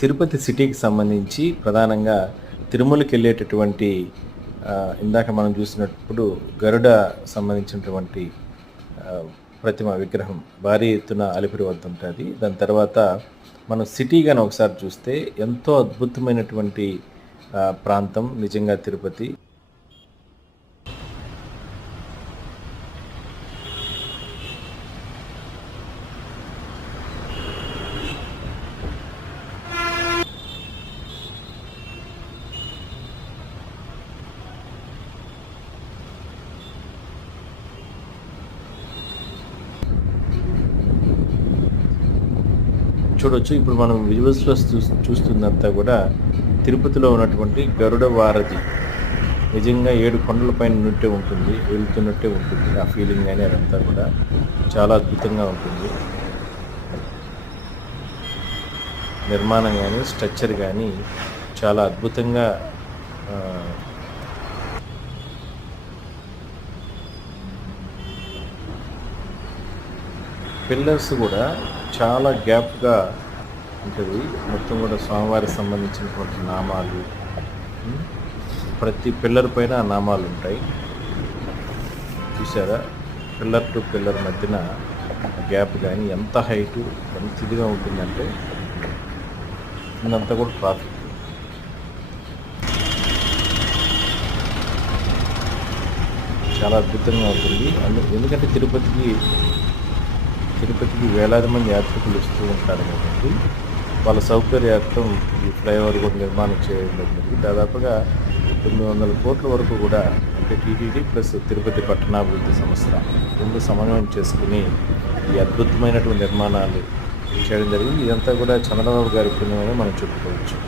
తిరుపతి సిటీకి సంబంధించి ప్రధానంగా తిరుమలకి వెళ్ళేటటువంటి ఇందాక మనం చూసినప్పుడు గరుడ సంబంధించినటువంటి ప్రతిమ విగ్రహం భారీ ఎత్తున అలిపిరి వద్ద ఉంటుంది. దాని తర్వాత మనం సిటీ కానీ ఒకసారి చూస్తే ఎంతో అద్భుతమైనటువంటి ప్రాంతం నిజంగా తిరుపతి. చూడొచ్చు, ఇప్పుడు మనం విజువల్స్లో చూస్తుందంతా కూడా తిరుపతిలో ఉన్నటువంటి గరుడ వారధి. నిజంగా 7 కొండల పైన వెళ్తున్నట్టే ఉంటుంది. ఆ ఫీలింగ్ కానీ అదంతా కూడా చాలా అద్భుతంగా ఉంటుంది. నిర్మాణం కానీ స్ట్రక్చర్ కానీ చాలా అద్భుతంగా పిల్లర్స్ కూడా చాలా గ్యాప్గా ఉంటుంది. మొత్తం కూడా స్వామివారికి సంబంధించినటువంటి నామాలు, ప్రతి పిల్లర్ పైన ఆ నామాలు ఉంటాయి. చూసారా, పిల్లర్ టు పిల్లర్ మధ్యన గ్యాప్ కానీ ఎంత హైటు ఎంత ఇదిగా ఉంటుందంటే ఇదంతా కూడా ట్రాఫిక్. చాలా అద్భుతంగా ఉంటుంది. ఎందుకంటే తిరుపతికి వేలాది మంది యాత్రికులు వస్తూ ఉంటారు కాబట్టి వాళ్ళ సౌకర్యార్థం ఈ ఫ్లైఓవర్ కూడా నిర్మాణం చేయడం జరిగింది. దాదాపుగా 900 కోట్ల వరకు కూడా, అంటే టీటీడీ ప్లస్ తిరుపతి పట్టణాభివృద్ధి సంస్థ రెండు సమన్వయం చేసుకుని ఈ అద్భుతమైనటువంటి నిర్మాణాలు చేయడం జరిగింది. ఇదంతా కూడా చంద్రబాబు గారి పుణ్యమని మనం చెప్పుకోవచ్చు.